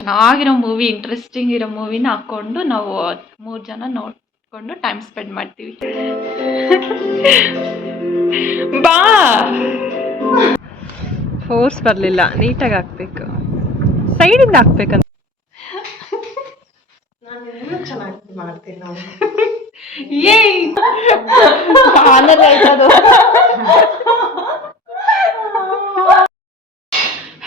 ಚೆನ್ನಾಗಿರೋ movie, interesting ಇರೋ ಮೂವಿನ ಹಾಕ್ಕೊಂಡು ನಾವು 3 ಜನ ನೋಡ್ಕೊಂಡು ಟೈಮ್ ಸ್ಪೆಂಡ್ ಮಾಡ್ತೀವಿ. ಬಾ, ಫೋರ್ಸ್ ಬರಲಿಲ್ಲ, ನೀಟಾಗಿ ಹಾಕ್ಬೇಕು, ಸೈಡಿಂದ ಹಾಕ್ಬೇಕಂತ. ಚೆನ್ನಾಗಿ ಮಾಡ್ತೀನಿ ನಾವು.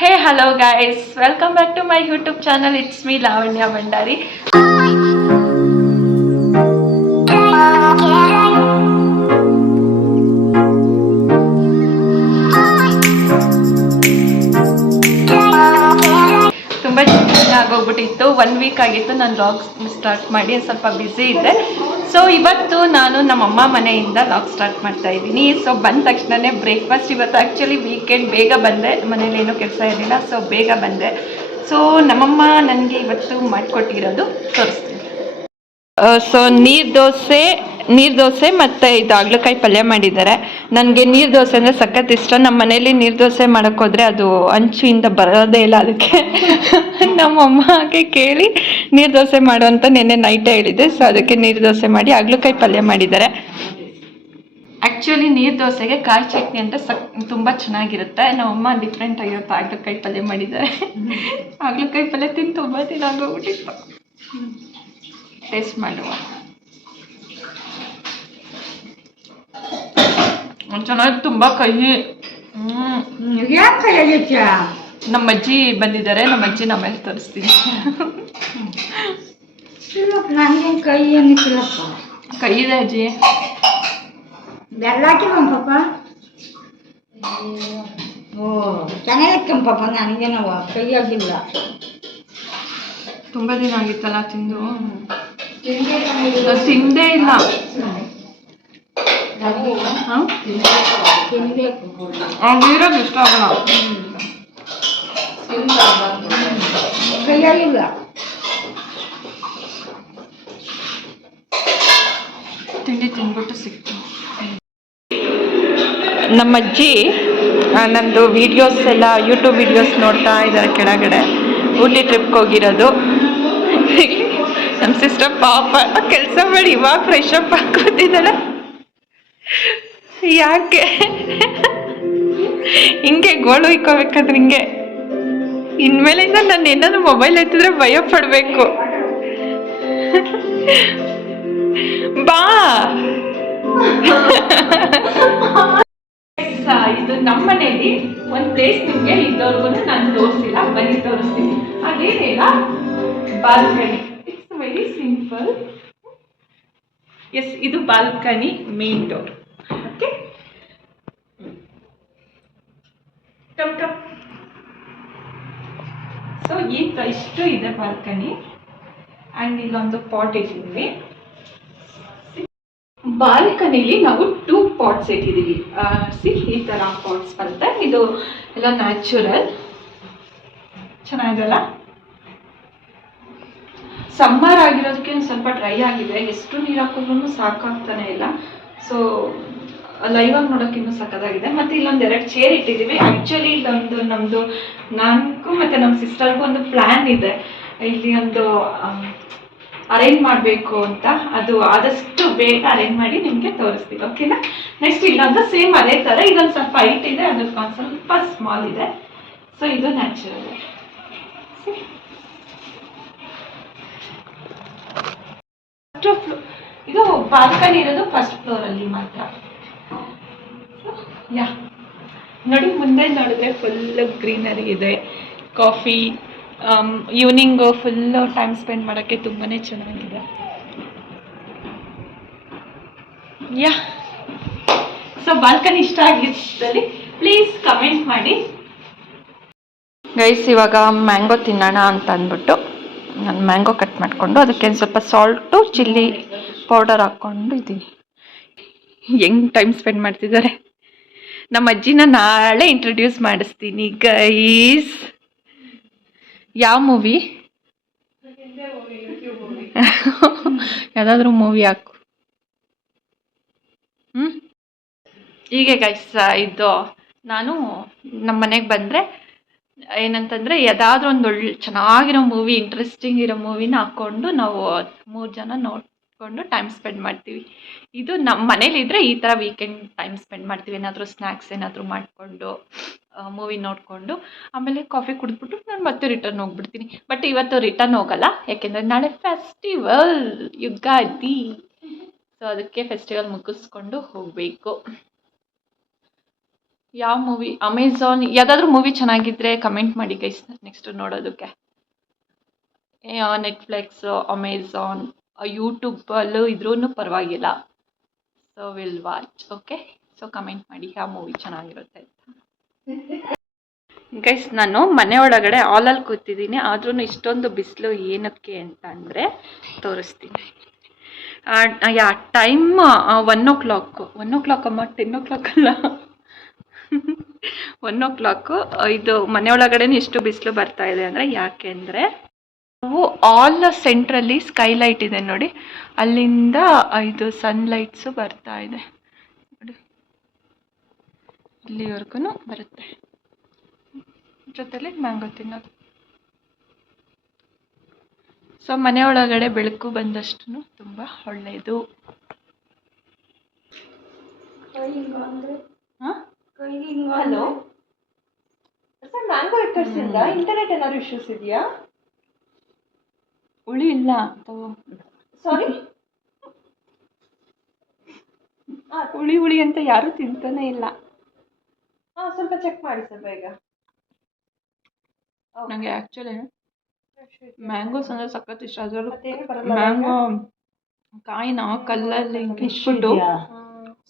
Hey, hello guys, welcome back to my YouTube channel. It's me Lavanya Bandari. ತುಂಬ ಆಗೋಗ್ಬಿಟ್ಟಿತ್ತು, 1 ವೀಕ್ ಆಗಿತ್ತು ನಾನು ಲಾಗ್ ಸ್ಟಾರ್ಟ್ ಮಾಡಿ, ಸ್ವಲ್ಪ ಬ್ಯುಸಿ ಇದ್ದೆ. ಸೊ ಇವತ್ತು ನಾನು ನಮ್ಮಮ್ಮ ಮನೆಯಿಂದ ಲಾಗ್ ಸ್ಟಾರ್ಟ್ ಮಾಡ್ತಾ ಇದ್ದೀನಿ. ಸೊ ಬಂದ ತಕ್ಷಣವೇ ಬ್ರೇಕ್ಫಾಸ್ಟ್, ಇವತ್ತು ಆ್ಯಕ್ಚುಲಿ ವೀಕೆಂಡ್ ಬೇಗ ಬಂದೆ, ಮನೇಲಿ ಏನೂ ಕೆಲಸ ಇರಲಿಲ್ಲ, ಸೊ ಬೇಗ ಬಂದೆ. ಸೊ ನಮ್ಮಮ್ಮ ನನಗೆ ಇವತ್ತು ಮಾಡಿಕೊಟ್ಟಿರೋದು ತೋರಿಸ್ತೀನಿ. ಸೊ ನೀರು ದೋಸೆ ಮತ್ತು ಇದು ಹಾಗಲಕಾಯಿ ಪಲ್ಯ ಮಾಡಿದ್ದಾರೆ. ನನಗೆ ನೀರು ದೋಸೆ ಅಂದರೆ ಸಖತ್ ಇಷ್ಟ. ನಮ್ಮ ಮನೇಲಿ ನೀರು ದೋಸೆ ಮಾಡೋಕ್ಕೋದ್ರೆ ಅದು ಅಂಚಿಂದ ಬರೋದೇ ಇಲ್ಲ, ಅದಕ್ಕೆ ನಮ್ಮಮ್ಮಗೆ ಕೇಳಿ ನೀರು ದೋಸೆ ಮಾಡು ಅಂತ ನೆನ್ನೆ ನೈಟೇ ಹೇಳಿದ್ದೆ. ಸೊ ಅದಕ್ಕೆ ನೀರು ದೋಸೆ ಮಾಡಿ ಹಾಗಲಕಾಯಿ ಪಲ್ಯ ಮಾಡಿದ್ದಾರೆ. ಆ್ಯಕ್ಚುಲಿ ನೀರು ದೋಸೆಗೆ ಕಾಯಿ ಚಟ್ನಿ ಅಂತ ತುಂಬ ಚೆನ್ನಾಗಿರುತ್ತೆ. ನಮ್ಮಮ್ಮ ಡಿಫ್ರೆಂಟ್ ಆಗಿರುತ್ತೆ, ಹಾಗಲಕಾಯಿ ಪಲ್ಯ ಮಾಡಿದ್ದಾರೆ. ಹಾಗಲಕಾಯಿ ಪಲ್ಯ ತಿಂದು ತುಂಬ ದಿನ ಆಗೋಗ್ಬಿಟ್ಟಿತ್ತು. ಟೇಸ್ಟ್ ಮಾಡುವ. ಚೆನ್ನಾಗಿ ತುಂಬ ಕಹಿ. ನಮ್ಮ ಅಜ್ಜಿ ಬಂದಿದ್ದಾರೆ, ನಮ್ಮ ಅಜ್ಜಿ ನಮ್ಮೇಲೆ ತೋರಿಸ್ತೀನಿ. ಕೈ ಇದೆ ಅಜ್ಜಿ, ಬೆಲ್ಲ ಹಾಕಿದ ಪಾಪ. ಓ ಚೆನ್ನಾಗಿತ್ತು ಪಾಪ, ನನಗೇನವ ಕೈ ಆಗಿಲ್ಲ. ತುಂಬ ದಿನ ಆಗಿತ್ತಲ್ಲ ತಿಂದು, ತಿಂದೇ ಇಲ್ಲ. ಆಗಿರೋದು ಇಷ್ಟ ಆಗಲ್ಲ, ಕೈಯಾಗಿಲ್ಲ. ತಿಂಡಿ ತಿಂದ್ಬಿಟ್ಟು ಸಿಕ್ತು. ನಮ್ಮ ಅಜ್ಜಿ ನಂದು ವೀಡಿಯೋಸ್ ಎಲ್ಲ ಯೂಟ್ಯೂಬ್ ವೀಡಿಯೋಸ್ ನೋಡ್ತಾ ಇದ್ದಾರೆ. ಕೆಳಗಡೆ ಊಟಿ ಟ್ರಿಪ್ಗೆ ಹೋಗಿರೋದು. ನಮ್ಮ ಸಿಸ್ಟರ್ ಪಾಪ ಕೆಲಸ ಮಾಡಿ ಇವಾಗ ಫ್ರೆಶ್ ಅಪ್ ಹಾಕೋತಿದ್ದಾಳೆ. ಯಾಕೆ ಹಿಂಗೆ ಗೋಳು ಇಕ್ಕೋಬೇಕಾದ್ರೆ ಹಿಂಗೆ? ಇನ್ಮೇಲಿಂದ ನಾನು ಏನಾದ್ರು ಮೊಬೈಲ್ ಎತ್ತಿದ್ರೆ ಭಯ ಪಡಬೇಕು. ಬಾ, ಇದು ನಮ್ಮ ಮನೇಲಿ ಒಂದು ಪ್ಲೇಸ್ ನಿಮಗೆ ಇದ್ದವ್ರಿಗೂ ನಾನು ತೋರಿಸಿಲ್ಲ, ಬನ್ನಿ ತೋರಿಸ್ತೀನಿ. ಅದೇನಿಲ್ಲ, balcony. It's very simple. Yes, ಇದು balcony main door. Okay, come come. So ಇಷ್ಟು ಇದೆ ಬಾಲ್ಕನಿ. ಆ್ಯಂಡ್ ಇಲ್ಲೊಂದು ಪಾಟ್ ಇಟ್ಟಿದ್ದೀವಿ. ಬಾಲ್ಕನಿಲಿ ನಾವು 2 ಪಾಟ್ಸ್ ಇಟ್ಟಿದ್ದೀವಿ. ಈ ಥರ ಪಾಟ್ಸ್ ಬರುತ್ತೆ. ಇದು ಎಲ್ಲ ನ್ಯಾಚುರಲ್, ಚೆನ್ನಾಗಿದೆಲ್ಲ. ಸಮ್ಮರ್ ಆಗಿರೋದಕ್ಕೆ ಸ್ವಲ್ಪ ಡ್ರೈ ಆಗಿದೆ, ಎಷ್ಟು ನೀರು ಹಾಕಿದ್ರೂ ಸಾಕಾಗ್ತಾನೆ ಇಲ್ಲ. ಸೊ ಲೈವ್ ಆಗಿ ನೋಡೋಕೆ ಇನ್ನೂ ಸಕ್ಕತ್ತಾಗಿದೆ. ಮತ್ತು ಇಲ್ಲೊಂದು 2 ಚೇರ್ ಇಟ್ಟಿದ್ದೀವಿ. ಆ್ಯಕ್ಚುಲಿ ಇಲ್ಲೊಂದು ನಮ್ಮದು, ನನಗೂ ಮತ್ತು ನಮ್ಮ ಸಿಸ್ಟರ್ಗೂ ಒಂದು ಪ್ಲ್ಯಾನ್ ಇದೆ, ಇಲ್ಲಿ ಒಂದು ಅರೇಂಜ್ ಮಾಡಬೇಕು ಅಂತ. ಅದು ಆದಷ್ಟು ಬೇಗ ಅರೇಂಜ್ ಮಾಡಿ ನಿಮಗೆ ತೋರಿಸ್ತೀವಿ, ಓಕೆನಾ? ನೆಕ್ಸ್ಟ್ ಇಲ್ಲೊಂದು ಸೇಮ್ ಅದೇ ಥರ, ಇದೊಂದು ಸ್ವಲ್ಪ ಹೈಟ್ ಇದೆ, ಅದಕ್ಕೊಂದು ಸ್ವಲ್ಪ ಸ್ಮಾಲ್ ಇದೆ. ಸೊ ಇದು ನ್ಯಾಚುರಲ್. ಇದು ಬಾಲ್ಕನಿ ಇರೋದು ಫಸ್ಟ್ ಫ್ಲೋರಲ್ಲಿ ಮಾತ್ರ. ಯಾ ನೋಡಿ, ಮುಂದೆ ನೋಡಿದ್ರೆ ಫುಲ್ಲು ಗ್ರೀನರಿ ಇದೆ. Coffee, evening full time spend ಮಾಡೋಕ್ಕೆ ತುಂಬಾ ಚೆನ್ನಾಗಿದೆ. ಯಾ, ಸೊ ಬಾಲ್ಕನಿ ಇಷ್ಟ ಆಗಿದ್ದಲ್ಲಿ ಪ್ಲೀಸ್ ಕಮೆಂಟ್ ಮಾಡಿ ಗೈಸ್. ಇವಾಗ ಮ್ಯಾಂಗೋ ತಿನ್ನೋಣ ಅಂತ ಅಂದ್ಬಿಟ್ಟು ನಾನು ಮ್ಯಾಂಗೋ ಕಟ್ ಮಾಡಿಕೊಂಡು ಅದಕ್ಕೆ ಸ್ವಲ್ಪ ಸಾಲ್ಟು, ಚಿಲ್ಲಿ ಪೌಡರ್ ಹಾಕ್ಕೊಂಡು ಇದ್ದೀನಿ. ಹೆಂಗೆ ಟೈಮ್ ಸ್ಪೆಂಡ್ ಮಾಡ್ತಿದ್ದಾರೆ. ನಮ್ಮ ಅಜ್ಜಿನ ನಾಳೆ ಇಂಟ್ರೊಡ್ಯೂಸ್ ಮಾಡಿಸ್ತೀನಿ ಗೈಸ್. ಯಾವ ಮೂವಿ? ಯಾವುದಾದ್ರೂ ಮೂವಿ ಹಾಕು. ಹೀಗೆ ಗೈಸ್, ಇದು ನಾನು ನಮ್ಮ ಮನೆಗೆ ಬಂದರೆ ಏನಂತಂದರೆ ಯಾವುದಾದ್ರೂ ಒಂದು ಚೆನ್ನಾಗಿರೋ ಮೂವಿ, ಇಂಟ್ರೆಸ್ಟಿಂಗ್ ಇರೋ ಮೂವಿನ ಹಾಕ್ಕೊಂಡು ನಾವು 3 ಜನ ನೋಡಿಕೊಂಡು ಟೈಮ್ ಸ್ಪೆಂಡ್ ಮಾಡ್ತೀವಿ. ಇದು ನಮ್ಮ ಮನೇಲಿದ್ದರೆ ಈ ಥರ ವೀಕೆಂಡ್ ಟೈಮ್ ಸ್ಪೆಂಡ್ ಮಾಡ್ತೀವಿ. ಏನಾದರೂ ಸ್ನ್ಯಾಕ್ಸ್ ಏನಾದರೂ ಮಾಡಿಕೊಂಡು ಮೂವಿ ನೋಡಿಕೊಂಡು ಆಮೇಲೆ ಕಾಫಿ ಕುಡಿದ್ಬಿಟ್ಟು ನಾನು ಮತ್ತೆ ರಿಟರ್ನ್ ಹೋಗ್ಬಿಡ್ತೀನಿ. ಬಟ್ ಇವತ್ತು ರಿಟರ್ನ್ ಹೋಗಲ್ಲ, ಯಾಕೆಂದರೆ ನಾಳೆ ಫೆಸ್ಟಿವಲ್ ಯುಗಾದಿ. ಸೊ ಅದಕ್ಕೆ ಫೆಸ್ಟಿವಲ್ ಮುಗಿಸ್ಕೊಂಡು ಹೋಗಬೇಕು. ಯಾವ ಮೂವಿ? ಅಮೆಝಾನ್ ಯಾವುದಾದ್ರೂ ಮೂವಿ ಚೆನ್ನಾಗಿದ್ದರೆ ಕಮೆಂಟ್ ಮಾಡಿ ಗೈಸ್, ನೆಕ್ಸ್ಟ್ ನೋಡೋದಕ್ಕೆ. ನೆಟ್ಫ್ಲಿಕ್ಸು, ಅಮೆಝಾನ್, ಯೂಟ್ಯೂಬಲ್ಲೂ ಇದ್ರೂ ಪರವಾಗಿಲ್ಲ. So will watch. Okay, so comment ಮಾಡಿ ಯಾವ ಮೂವಿ ಚೆನ್ನಾಗಿರುತ್ತೆ ಅಂತ. ಗೈಸ್, ನಾನು ಮನೆ ಒಳಗಡೆ ಹಾಲಲ್ಲಿ ಕೂತಿದ್ದೀನಿ, ಆದ್ರೂ ಇಷ್ಟೊಂದು ಬಿಸಿಲು ಏನಕ್ಕೆ ಅಂತ ಅಂದರೆ ತೋರಿಸ್ತೀನಿ. Time 1 o'clock. 1 o'clock ಅಮ್ಮ, 10 o'clock ಅಲ್ಲ, 1 o'clock. ಇದು ಮನೆ ಒಳಗಡೆ ಇಷ್ಟು ಬಿಸಿಲು ಬರ್ತಾ ಇದೆ ಅಂದರೆ ಯಾಕೆ ಅಂದರೆ ನಾವು ಆಲ್ ಸೆಂಟ್ರಲ್ಲಿ ಸ್ಕೈಲೈಟ್ ಇದೆ ನೋಡಿ, ಅಲ್ಲಿಂದ ಇದು ಸನ್ಲೈಟ್ಸು ಬರ್ತಾ ಇದೆ ನೋಡಿ, ಇಲ್ಲಿವರೆಗೂ ಬರುತ್ತೆ. ಜೊತೆಲಿ ಮ್ಯಾಂಗೋ ತಿನ್ನೋದು. ಸೊ ಮನೆ ಒಳಗಡೆ ಬೆಳಕು ಬಂದಷ್ಟು ತುಂಬ ಒಳ್ಳೆಯದು. ಹಲೋ ಸರ್, ಮ್ಯಾಂಗೋ ಎಕ್ಕರ್ಸಿಂದ ಇಂಟರ್ನೆಟ್ ಏನಾದ್ರು ಇಶ್ಯೂಸ್ ಇದೆಯಾ? ಹುಳಿ ಇಲ್ಲ ಸಾರಿ, ಹುಳಿ ಅಂತ ಯಾರೂ ತಿಂತಾನೆ ಇಲ್ಲ. ಸ್ವಲ್ಪ ಚೆಕ್ ಮಾಡಿ ಸರ್ ಬೇಗ. ನನಗೆ ಆ್ಯಕ್ಚುಲಿ ಮ್ಯಾಂಗೋಸ್ ಅಂದರೆ ಸಖತ್ ಇಷ್ಟ. ಅದರಲ್ಲೂ ಮ್ಯಾಂಗೋ ಕಾಯಿನ ಕಲ್ಲಲ್ಲಿ ಇಟ್ಬಿಟ್ಟು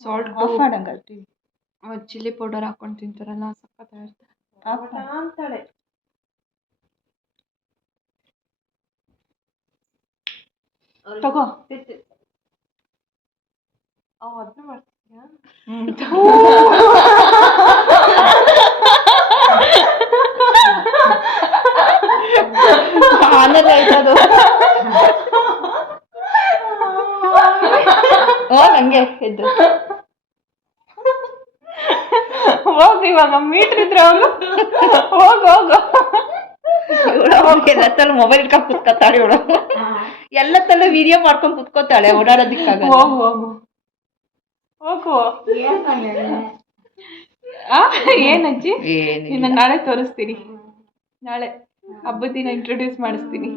ಸಾಲ್ಟ್ ಚಿಲ್ಲಿ ಪೌಡರ್ ಹಾಕೊಂಡು ತಿಂತಾರಲ್ಲ, ಸಖತ್ತಾಗಿರುತ್ತೆ. ತಗೋ ಅದನ್ನ ಮಾಡ್ತಿದ್ಯಾ? ನಂಗೆ ಎದ್ದು ಹೋಗು, ಇವಾಗ ಮೀಟ್ರ್ ಇದ್ರೆ ಹೋಗು ಎಲ್ಲತ್ತಲ್ಲೂ ಮೊಬೈಲ್ ಇಟ್ಕೊಂಡು ಕುತ್ಕೊತಾಳೆ ಇವಳು, ಎಲ್ಲತ್ತಲ್ಲೂ ವಿಡಿಯೋ ಮಾಡ್ಕೊಂಡು ಕುತ್ಕೋತಾಳೆ, ಓಡಾಡೋದಿಕ್ಕಾಗ. ಹೋಗು ಏನಜ್ಜಿ, ಇನ್ನು ನಾಳೆ ತೋರಿಸ್ತೀನಿ. ನಾಳೆ ಹಬ್ಬದ ದಿನ ಇಂಟ್ರೊಡ್ಯೂಸ್ ಮಾಡಿಸ್ತೀನಿ.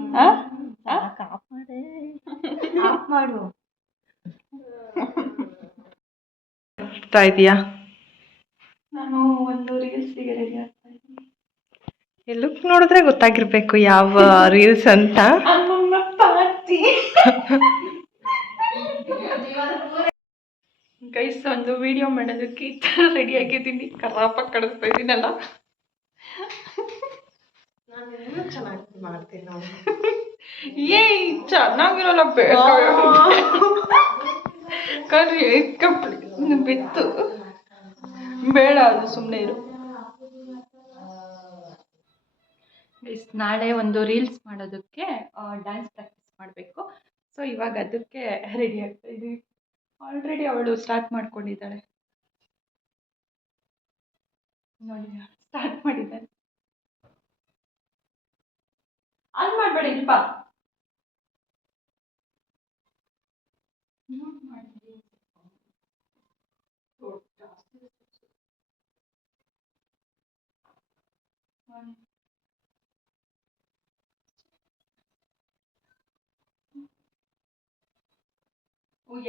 ಮಾಡು ಇದೆಯಾ? ನಾನು ಒಂದು ರೀಲ್ಸ್ಗೆ ರೆಡಿ ಆಗ್ತಾ ಇದ್ದೀನಿ. ಲುಕ್ ನೋಡಿದ್ರೆ ಗೊತ್ತಾಗಿರ್ಬೇಕು ಯಾವ ರೀಲ್ಸ್ ಅಂತ. ಗೈಸ್, ಒಂದು ವಿಡಿಯೋ ಮಾಡೋದಕ್ಕೆ ಈ ಥರ ರೆಡಿ ಆಗಿದ್ದೀನಿ, ಕರಾಪಾಗಿ ಕಳಿಸ್ತಾ ಇದ್ದೀನಲ್ಲ. ಚೆನ್ನಾಗಿ ಮಾಡ್ತೀನಿ ನೋಡಿ. ಚೆನ್ನಾಗಿರೋಲ್ಲ, ಕರ್ರಿ ಬಿತ್ತು ಬೇಡ, ಅದು ಸುಮ್ಮನೆ ಇರು. ನಾಳೆ ಒಂದು ರೀಲ್ಸ್ ಮಾಡೋದಕ್ಕೆ ಡ್ಯಾನ್ಸ್ ಪ್ರಾಕ್ಟೀಸ್ ಮಾಡಬೇಕು. ಸೊ ಇವಾಗ ಅದಕ್ಕೆ ರೆಡಿ ಆಗ್ತಾ ಇದ್ದೀವಿ. ಆಲ್ರೆಡಿ ಅವಳು ಸ್ಟಾರ್ಟ್ ಮಾಡ್ಕೊಂಡಿದ್ದಾಳೆ ನೋಡಿ, ಸ್ಟಾರ್ಟ್ ಮಾಡಿದ್ದಾಳೆ. ಅಲ್ಲಿ ಮಾಡಬೇಡಿ, ಇಲ್ಪ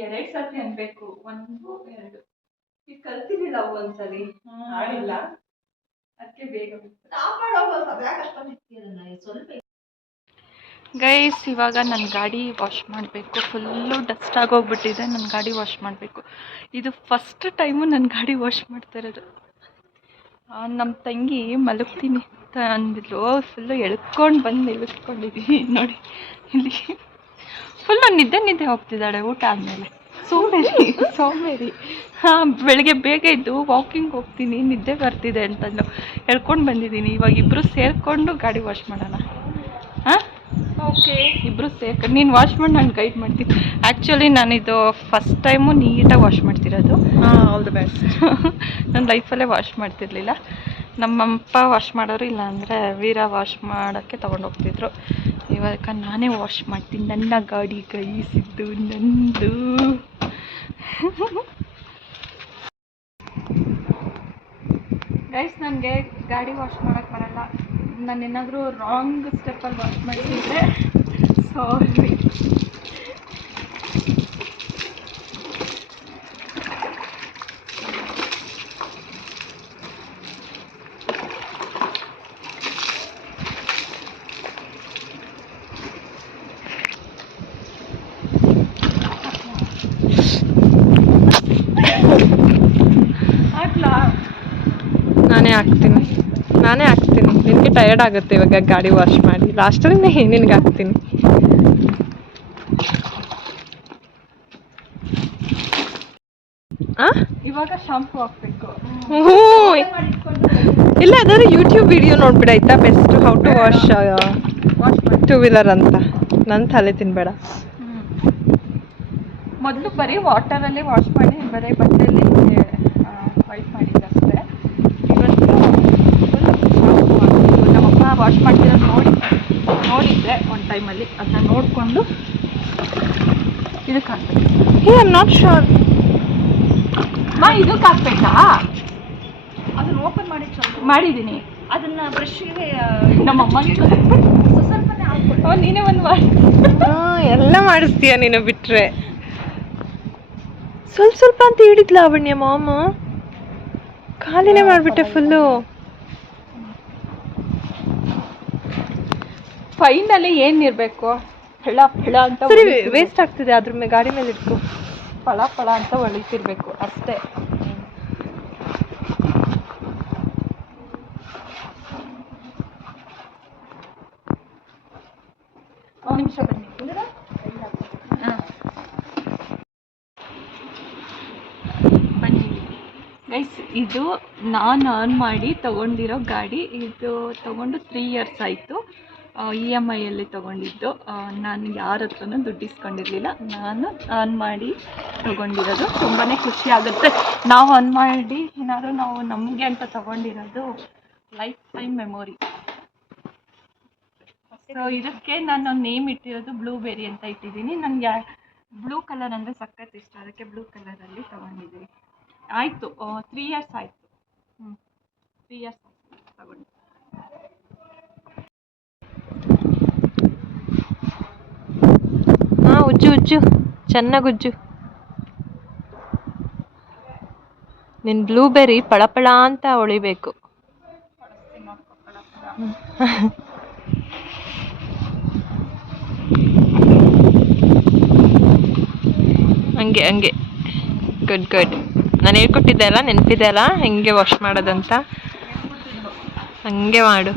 ಎರಡು ಸತಿ ಅನ್ಬೇಕು, 1 2 ಈಗ ಕಲ್ತಿದ್ದಿಲ್ಲ ಒಂದ್ಸಲಿ, ಆಡಿಲ್ಲ, ಅದಕ್ಕೆ ಬೇಗ ಗೈಸ್. ಇವಾಗ ನನ್ನ ಗಾಡಿ ವಾಶ್ ಮಾಡಬೇಕು. ಫುಲ್ಲು ಡಸ್ಟ್ ಆಗೋಗ್ಬಿಟ್ಟಿದೆ, ನನ್ನ ಗಾಡಿ ವಾಶ್ ಮಾಡಬೇಕು. ಇದು ಫಸ್ಟ್ ಟೈಮು ನನ್ನ ಗಾಡಿ ವಾಶ್ ಮಾಡ್ತಾ ಇರೋದು. ನಮ್ಮ ತಂಗಿ ಮಲಗ್ತೀನಿ ಅಂತ ಅಂದಿದ್ಲು, ಫುಲ್ಲು ಎಳ್ಕೊಂಡು ಬಂದು ಇಳಿಸ್ಕೊಂಡಿದ್ದೀನಿ ನೋಡಿ. ಇಲ್ಲಿ ಫುಲ್ಲು ನಿದ್ದೆ ಹೋಗ್ತಿದ್ದಾಳೆ ಊಟ ಆದಮೇಲೆ. ಸೋಂಬೇರಿ. ಬೆಳಗ್ಗೆ ಬೇಗ ಇದ್ದು ವಾಕಿಂಗ್ ಹೋಗ್ತೀನಿ, ನಿದ್ದೆ ಬರ್ತಿದೆ ಅಂತಂದು ಎಳ್ಕೊಂಡು ಬಂದಿದ್ದೀನಿ. ಇವಾಗ ಇಬ್ಬರು ಸೇರಿಕೊಂಡು ಗಾಡಿ ವಾಶ್ ಮಾಡೋಣ. ಓಕೆ, ಇಬ್ಬರು ಸೇರ್ಕೊಂಡು ನೀನು ವಾಶ್ ಮಾಡಿ ನಾನು ಗೈಡ್ ಮಾಡ್ತೀನಿ. ಆ್ಯಕ್ಚುಲಿ ನಾನಿದು ಫಸ್ಟ್ ಟೈಮು ನೀಟಾಗಿ ವಾಶ್ ಮಾಡ್ತಿರೋದು. All the best. ನನ್ನ ಲೈಫಲ್ಲೇ ವಾಶ್ ಮಾಡ್ತಿರ್ಲಿಲ್ಲ. ನಮ್ಮಪ್ಪ ವಾಶ್ ಮಾಡೋರು, ಇಲ್ಲ ಅಂದರೆ ವೀರ ವಾಶ್ ಮಾಡೋಕ್ಕೆ ತೊಗೊಂಡೋಗ್ತಿದ್ರು. ಇವಾಗ ನಾನೇ ವಾಶ್ ಮಾಡ್ತೀನಿ. ನನ್ನ ಗಾಡಿ ಗೈಸಿದ್ದು ನಂದು. ಗೈಸ್, ನನಗೆ ಗಾಡಿ ವಾಶ್ ಮಾಡೋಕ್ಕೆ ಬರಲ್ಲ. ನಾನೇನಾದರೂ ರಾಂಗ್ ಸ್ಟೆಪ್ಪಲ್ಲಿ ವಾಶ್ ಮಾಡಿದ್ರೆ ಸಾರಿ. ನಾನೇ ಹಾಕ್ತೀನಿ. ನಿನಗೆ ಟಯರ್ಡ್ ಆಗುತ್ತೆ ಇವಾಗ ಗಾಡಿ ವಾಶ್ ಮಾಡಿ. ಲಾಸ್ಟಲ್ಲಿ ನಿನಗೆ ಹಾಕ್ತೀನಿ. ಇವಾಗ ಶಾಂಪು ಹಾಕ್ಬೇಕು. ಇಲ್ಲ, ಅದಾದ್ರೆ ಯೂಟ್ಯೂಬ್ ವಿಡಿಯೋ ನೋಡ್ಬಿಡ ಆಯ್ತಾ, best how to wash two wheeler ಅಂತ. ನನ್ನ ತಲೆ ತಿನ್ಬೇಡ. ಮೊದಲು ಬರೀ ವಾಟರಲ್ಲಿ ವಾಶ್ ಮಾಡಿ ಬರೀ ಬಟ್ಟೆಯಲ್ಲಿ ವೈಟ್ ಮಾಡಿದ್ದಷ್ಟೇ. ಇವತ್ತು ನಮ್ಮಪ್ಪ ವಾಶ್ ಮಾಡ್ತಿರೋದು ನೋಡಿದ್ದೆ ಒಂದು ಟೈಮಲ್ಲಿ. ಅದನ್ನ ನೋಡಿಕೊಂಡು ಇದಕ್ಕೆ ಹಾಕ್ಬೇಕು. I am not sure. ಇದಕ್ಕೆ ಹಾಕ್ಬೇಕಾ? ಅದನ್ನ ಓಪನ್ ಮಾಡಿದ್ದೀನಿ. ಅದನ್ನ ಬ್ರಷ್ಗೆ ನಮ್ಮಮ್ಮನಿಗೆ ಸ್ವಲ್ಪನೇ ಹಾಕ್ಬಿಟ್ಟು ನೀನೇ ಒಂದು ಎಲ್ಲ ಮಾಡಿಸ್ತೀಯ ನೀನು ಬಿಟ್ರೆ. ಸ್ವಲ್ಪ ಅಂತ ಹಿಡಿದ್ಲ ಲಾವಣ್ಯ ಮಾಮ. ಖಾಲಿನೇ ಮಾಡಿಬಿಟ್ಟೆ ಫುಲ್ಲು. ಫೈನಲ್ಲಿ ಏನಿರಬೇಕು? ಫಳ ಫಳ ಅಂತ ಸರಿ, ವೇಸ್ಟ್ ಆಗ್ತಿದೆ. ಅದ್ರ ಮೇಲೆ ಗಾಡಿ ಮೇಲೆ ಇಟ್ಕೊ. ಫಳ ಫಳ ಅಂತ ಹೊಳಿತಿರ್ಬೇಕು ಅಷ್ಟೇ. ಒಂದು ನಿಮಿಷ ಬನ್ನಿ. ಬನ್ನಿ ಗೈಸ್, ಇದು ನಾನು ಅರ್ನ್ ಮಾಡಿ ತೊಗೊಂಡಿರೋ ಗಾಡಿ. ಇದು ತೊಗೊಂಡು 3 ಇಯರ್ಸ್ ಆಯಿತು. EMIಯಲ್ಲಿ ತೊಗೊಂಡಿದ್ದು. ನಾನು ಯಾರ ಹತ್ರನೂ ದುಡ್ಡು ಇಸ್ಕೊಂಡಿರಲಿಲ್ಲ. ನಾನು ಅರ್ನ್ ಮಾಡಿ ತೊಗೊಂಡಿರೋದು. ತುಂಬಾ ಖುಷಿ ಆಗುತ್ತೆ ನಾವು ಅರ್ನ್ ಮಾಡಿ ಏನಾದರೂ ನಾವು ನಮಗೆ ಅಂತ ತೊಗೊಂಡಿರೋದು. Life time memory. ಸೊ ಇದಕ್ಕೆ ನಾನು ನೇಮ್ ಇಟ್ಟಿರೋದು ಬ್ಲೂಬೆರಿ ಅಂತ ಇಟ್ಟಿದ್ದೀನಿ. ನನಗೆ ಬ್ಲೂ ಕಲರ್ ಅಂದರೆ ಸಖತ್ ಇಷ್ಟ, ಅದಕ್ಕೆ ಬ್ಲೂ ಕಲರಲ್ಲಿ ತೊಗೊಂಡಿದ್ದೀನಿ. ಆಯಿತು, 3 ಇಯರ್ಸ್ ಆಯಿತು. 3 ಇಯರ್ಸ್ ಆಯಿತು ತಗೊಂಡು. ಉಜ್ಜು ಚೆನ್ನಾಗಿ ಉಜ್ಜು. ನಿನ್ನ ಬ್ಲೂಬೆರಿ ಪಳಪಳ ಅಂತ ಹೊಳಿಬೇಕು. ಹಂಗೆ ಗುಡ್. ನಾನು ಹೇಳ್ಕೊಟ್ಟಿದ್ದೆ ಅಲ್ಲ, ನೆನಪಿದೆ ಅಲ್ಲ ಹೆಂಗೆ ವಾಶ್ ಮಾಡೋದಂತ. ಹಂಗೆ ಮಾಡು.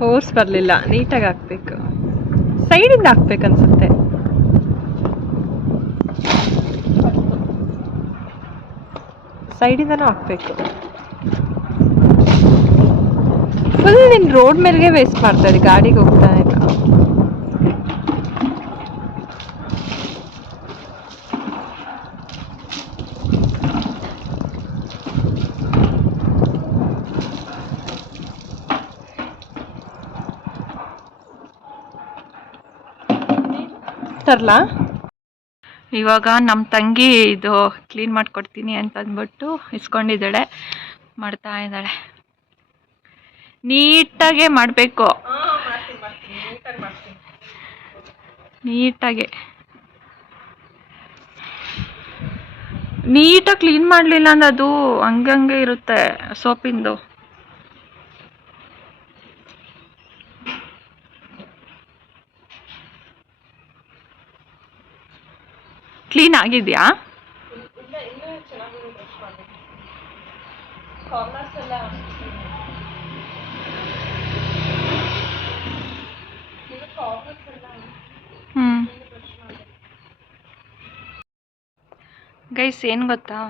ಫೋರ್ಸ್ ಬರಲಿಲ್ಲ. ನೀಟಾಗಿ ಹಾಕ್ಬೇಕು. ಸೈಡಿಂದ ಹಾಕ್ಬೇಕನ್ಸುತ್ತೆ. ಸೈಡಿಂದನೂ ಹಾಕ್ಬೇಕು. ಫುಲ್ ನಿನ್ನ ರೋಡ್ ಮೇಲೆಗೆ ವೇಸ್ಟ್ ಮಾಡ್ತಾರೆ, ಗಾಡಿಗೆ ಹೋಗ್ತಾ ಇಲ್ಲ. ತರ್ಲಾ? ಇವಾಗ ನಮ್ಮ ತಂಗಿ ಇದು ಕ್ಲೀನ್ ಮಾಡಿಕೊಡ್ತೀನಿ ಅಂತಂದ್ಬಿಟ್ಟು ಇಸ್ಕೊಂಡಿದ್ದಾಳೆ, ಮಾಡ್ತಾ ಇದ್ದಾಳೆ. ನೀಟಾಗೆ ಮಾಡಬೇಕು, ನೀಟಾಗಿ ಕ್ಲೀನ್ ಮಾಡಲಿಲ್ಲ ಅಂದ್ರೆ ಅದು ಹಂಗಂಗೆ ಇರುತ್ತೆ ಸೋಪಿಂದು. ಕ್ಲೀನ್ ಆಗಿದೆಯಾ? ಗೈಸ್ ಏನು ಗೊತ್ತಾ,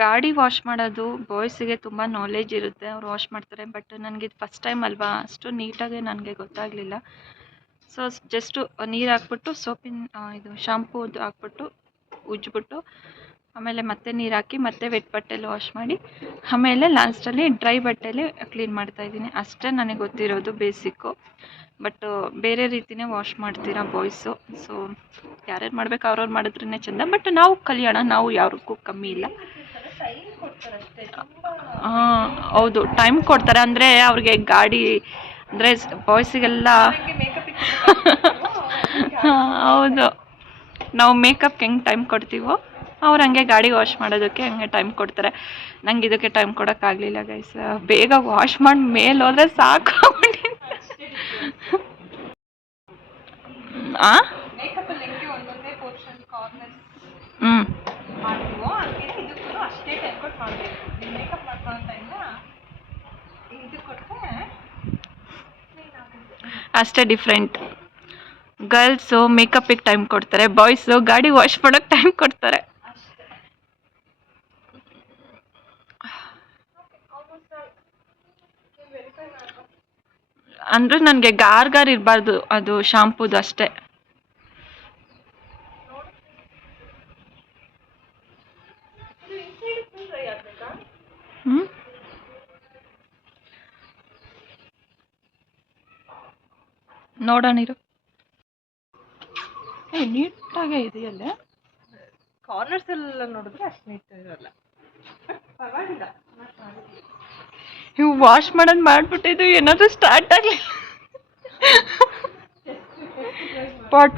ಗಾಡಿ ವಾಶ್ ಮಾಡೋದು ಬಾಯ್ಸಿಗೆ ತುಂಬ ನಾಲೆಜ್ ಇರುತ್ತೆ, ಅವ್ರು ವಾಶ್ ಮಾಡ್ತಾರೆ. ಬಟ್ ನನಗೆ ಇದು ಫಸ್ಟ್ ಟೈಮ್ ಅಲ್ವಾ, ಅಷ್ಟು ನೀಟಾಗಿ ನನಗೆ ಗೊತ್ತಾಗಲಿಲ್ಲ. ಸೊ ಜಸ್ಟು ನೀರು ಹಾಕ್ಬಿಟ್ಟು ಸೋಪಿನ ಇದು ಶಾಂಪೂದು ಹಾಕ್ಬಿಟ್ಟು ಉಜ್ಜಿಬಿಟ್ಟು ಆಮೇಲೆ ಮತ್ತೆ ನೀರು ಹಾಕಿ ಮತ್ತೆ ವೆಟ್ ಬಟ್ಟೆಲಿ ವಾಶ್ ಮಾಡಿ ಆಮೇಲೆ ಲಾಸ್ಟಲ್ಲಿ ಡ್ರೈ ಬಟ್ಟೆಲಿ ಕ್ಲೀನ್ ಮಾಡ್ತಾಯಿದ್ದೀನಿ. ಅಷ್ಟೇ ನನಗೆ ಗೊತ್ತಿರೋದು ಬೇಸಿಕ್ಕು. ಬಟ್ ಬೇರೆ ರೀತಿಯೇ ವಾಶ್ ಮಾಡ್ತೀರಾ ಬಾಯ್ಸು. ಸೊ ಯಾರ್ಯಾರು ಮಾಡ್ಬೇಕು ಅವ್ರವ್ರು ಮಾಡಿದ್ರೇ ಚೆಂದ. ಬಟ್ ನಾವು ಕಲಿಯೋಣ, ನಾವು ಯಾರಿಗೂ ಕಮ್ಮಿ ಇಲ್ಲ. ಹಾಂ ಹೌದು, ಟೈಮ್ ಕೊಡ್ತಾರೆ. ಅಂದರೆ ಅವ್ರಿಗೆ ಗಾಡಿ ಅಂದರೆ ಬಾಯ್ಸಿಗೆಲ್ಲ ಹೌದು, ನಾವು ಮೇಕಪ್ಗೆ ಹೆಂಗೆ ಟೈಮ್ ಕೊಡ್ತೀವೋ ಅವ್ರು ಹಂಗೆ ಗಾಡಿ ವಾಶ್ ಮಾಡೋದಕ್ಕೆ ಹಂಗೆ ಟೈಮ್ ಕೊಡ್ತಾರೆ. ನಂಗೆ ಇದಕ್ಕೆ ಟೈಮ್ ಕೊಡೋಕ್ಕಾಗಲಿಲ್ಲ ಗೈಸ್. ಬೇಗ ವಾಶ್ ಮಾಡಿ ಮೇಲೆ ಹೋದ್ರೆ ಸಾಕು. ಅಷ್ಟೇ ಡಿಫ್ರೆಂಟ್. ಗರ್ಲ್ಸು ಮೇಕಪ್ಪಿಗೆ ಟೈಮ್ ಕೊಡ್ತಾರೆ, ಬಾಯ್ಸು ಗಾಡಿ ವಾಶ್ ಮಾಡೋಕ್ಕೆ ಟೈಮ್ ಕೊಡ್ತಾರೆ. ಅಂದರೆ ನನಗೆ ಗಾರ್ ಇರಬಾರ್ದು, ಅದು ಶಾಂಪೂದು ಅಷ್ಟೇ. ನೋಡೋಣ ಇರು. ನೀಟಾಗೇ ಇದೆಯಲ್ಲ, ಕಾರ್ನರ್ಸ್ ಎಲ್ಲ ನೋಡಿದ್ರೆ ಅಷ್ಟು ನೀಟ್ ಇರಲ್ಲ. ಪರವಾಗಿಲ್ಲ. ಇವು ವಾಶ್ ಮಾಡೋದು ಮಾಡಿಬಿಟ್ಟಿದ್ದು ಏನಾದರೂ ಸ್ಟಾರ್ಟ್ ಆಗಲಿ.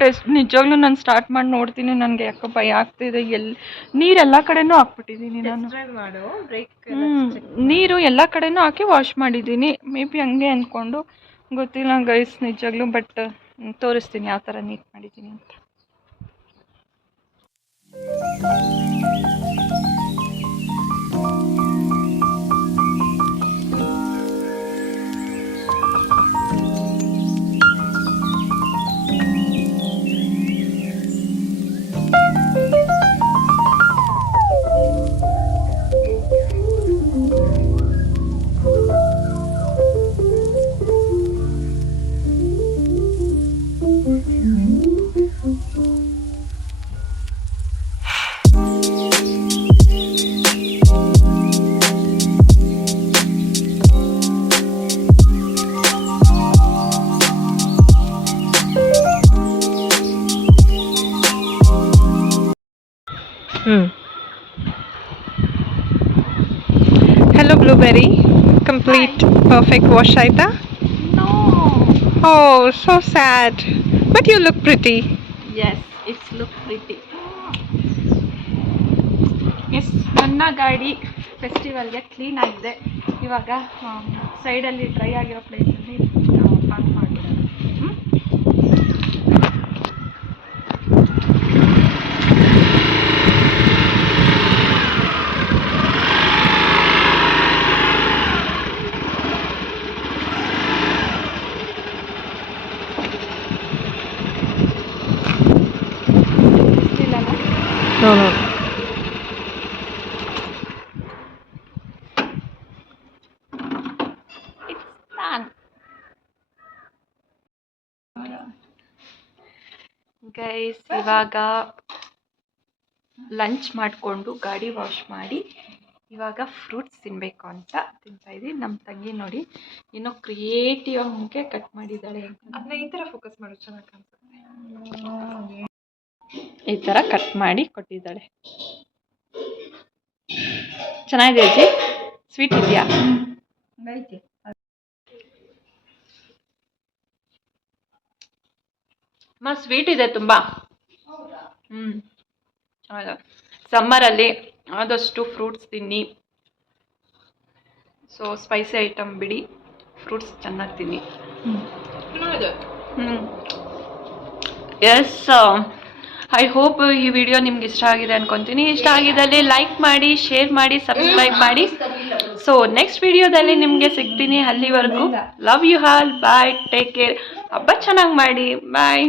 ಟೆಸ್ಟ್ ನಿಜವಾಗ್ಲೂ ನಾನು ಸ್ಟಾರ್ಟ್ ಮಾಡಿ ನೋಡ್ತೀನಿ. ನನಗೆ ಯಾಕೋ ಭಯ ಆಗ್ತಿದೆ. ನೀರೆಲ್ಲ ಕಡೆನೂ ಹಾಕ್ಬಿಟ್ಟಿದ್ದೀನಿ ನಾನು. ಮಾಡು ಬ್ರೇಕ್. ನೀರು ಎಲ್ಲ ಕಡೆನೂ ಹಾಕಿ ವಾಶ್ ಮಾಡಿದ್ದೀನಿ. ಮೇ ಬಿ ಹಂಗೆ ಅಂದ್ಕೊಂಡು ಗೊತ್ತಿಲ್ಲ ಗೈಸ್ ನಿಜವಾಗ್ಲೂ. ಬಟ್ ತೋರಿಸ್ತೀನಿ ಯಾವ ಥರ ನೀಟ್ ಮಾಡಿದ್ದೀನಿ ಅಂತ. Hello Blueberry, complete perfect wash ಆಯ್ತಾ? No. Oh, so sad. But you look pretty. Yes, it's look pretty. Yes, ನನ್ನ ಗಾಡಿ ಫೆಸ್ಟಿವಲ್ಗೆ ಕ್ಲೀನ್ ಆಗಿದೆ. ಇವಾಗ ಸೈಡಲ್ಲಿ ಡ್ರೈ ಆಗಿರೋ ಪ್ಲೇಸಲ್ಲಿ ಪಾರ್ಕ್ ಮಾಡಿಬಿಡೋದು. No. ಗೈಸ್ ಇವಾಗ ಲಂಚ್ ಮಾಡಿಕೊಂಡು ಗಾಡಿ ವಾಶ್ ಮಾಡಿ ಇವಾಗ ಫ್ರೂಟ್ಸ್ ತಿನ್ನಬೇಕು ಅಂತ ತಿಂತಾಯಿದ್ವಿ. ನಮ್ಮ ತಂಗಿ ನೋಡಿ ಏನೋ ಕ್ರಿಯೇಟಿವ್ ಹಂಗೆ ಕಟ್ ಮಾಡಿದ್ದಾಳೆ. ಅದನ್ನ ಈ ಥರ ಫೋಕಸ್ ಮಾಡೋದು ಚೆನ್ನಾಗಿ ಕಾಣಿಸುತ್ತೆ. ಈ ಥರ ಕಟ್ ಮಾಡಿ ಕೊಟ್ಟಿದ್ದಾಳೆ. ಚೆನ್ನಾಗಿದೆ ಅಜ್ಜಿ. ಸ್ವೀಟ್ ಇದೆಯಾ? ಸ್ವೀಟ್ ಇದೆ ತುಂಬ. ಸಮ್ಮರಲ್ಲಿ ಆದಷ್ಟು ಫ್ರೂಟ್ಸ್ ತಿನ್ನಿ. ಸೊ ಸ್ಪೈಸಿ ಐಟಮ್ ಬಿಡಿ, ಫ್ರೂಟ್ಸ್ ಚೆನ್ನಾಗಿ ತಿನ್ನಿ. ಎಸ್, ಐ ಹೋಪ್ ಈ ವಿಡಿಯೋ ನಿಮ್ಗೆ ಇಷ್ಟ ಆಗಿದೆ ಅನ್ಕೊಂತೀನಿ. ಇಷ್ಟ ಆಗಿದ್ದಲ್ಲಿ ಲೈಕ್ ಮಾಡಿ, ಶೇರ್ ಮಾಡಿ, ಸಬ್ಸ್ಕ್ರೈಬ್ ಮಾಡಿ. ಸೊ ನೆಕ್ಸ್ಟ್ ವಿಡಿಯೋದಲ್ಲಿ ನಿಮಗೆ ಸಿಗ್ತೀನಿ. ಅಲ್ಲಿವರೆಗೂ love you all, bye, take care. ಹಬ್ಬ ಚೆನ್ನಾಗಿ ಮಾಡಿ, ಬಾಯ್.